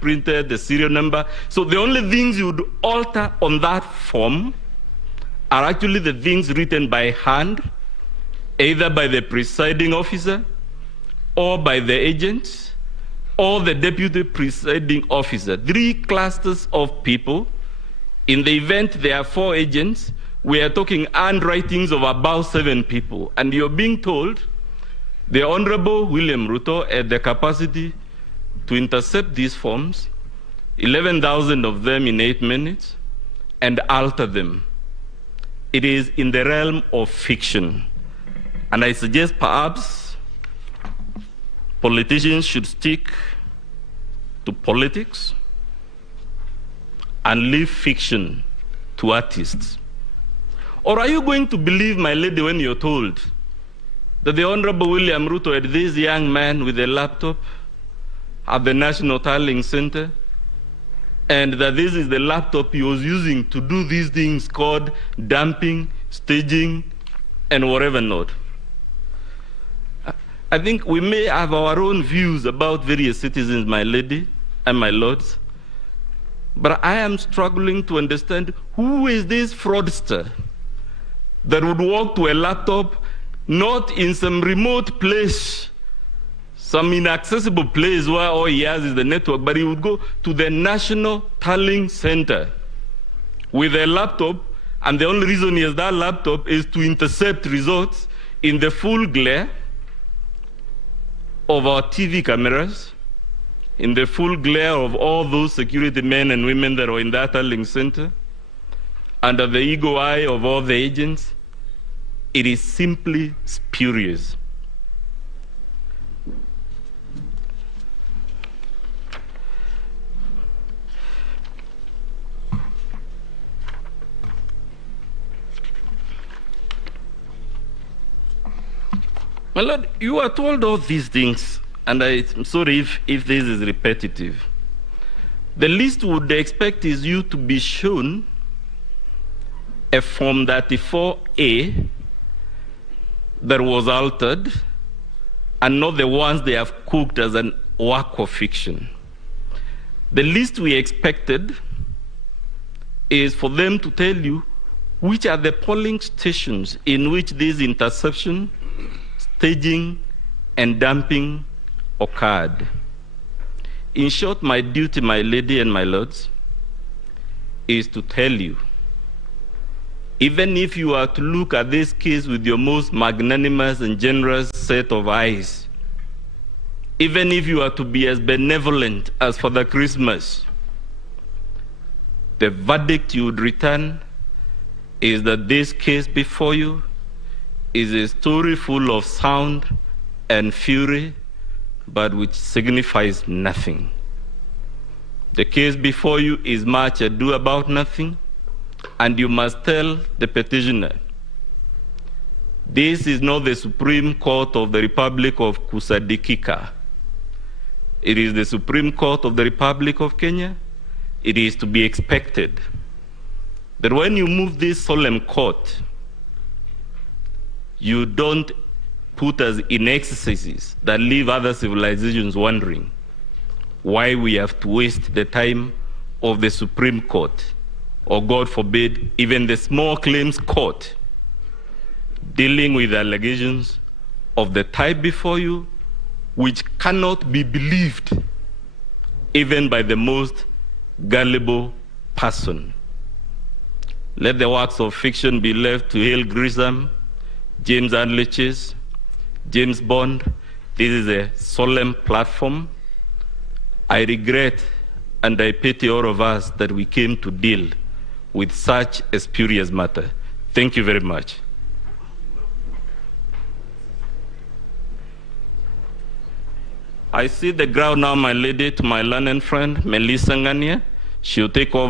printed, the serial number. So the only things you would alter on that form are actually the things written by hand, either by the presiding officer or by the agent or the deputy presiding officer. 3 clusters of people. In the event there are 4 agents, we are talking handwritings of about 7 people. And you're being told the Honorable William Ruto had the capacity to intercept these forms, 11,000 of them in 8 minutes, and alter them. It is in the realm of fiction. And I suggest perhaps politicians should stick to politics and leave fiction to artists. Or are you going to believe, my lady, when you're told that the Honorable William Ruto had this young man with a laptop at the National Tallying Center, and that this is the laptop he was using to do these things called dumping, staging, and whatever not? I think we may have our own views about various citizens, my lady and my lords, but I am struggling to understand who is this fraudster that would walk to a laptop not in some remote place, some inaccessible place where all he has is the network, but he would go to the National Tallying Center with a laptop, and the only reason he has that laptop is to intercept results in the full glare of our TV cameras, in the full glare of all those security men and women that are in that tallying center, under the eagle eye of all the agents. It is simply spurious. My Lord, you are told all these things, and I'm sorry if this is repetitive. The least we would expect is you to be shown a Form 34A that was altered, and not the ones they have cooked as a work of fiction. The least we expected is for them to tell you which are the polling stations in which this interception, staging, and dumping occurred. In short, my duty, my lady and my lords, is to tell you, even if you are to look at this case with your most magnanimous and generous set of eyes, even if you are to be as benevolent as Father Christmas, the verdict you would return is that this case before you is a story full of sound and fury, but which signifies nothing. The case before you is much ado about nothing, and you must tell the petitioner, this is not the Supreme Court of the Republic of Kusadikika. It is the Supreme Court of the Republic of Kenya. It is to be expected that when you move this solemn court, you don't put us in exercises that leave other civilizations wondering why we have to waste the time of the Supreme Court, or God forbid, even the small claims court, dealing with allegations of the type before you, which cannot be believed even by the most gullible person. Let the works of fiction be left to Hale Grissom, James Hadley Chase, James Bond. This is a solemn platform. I regret and I pity all of us that we came to deal with such a spurious matter. Thank you very much. I see the ground now, my lady, to my learned friend, Melissa Ngania. She'll take over.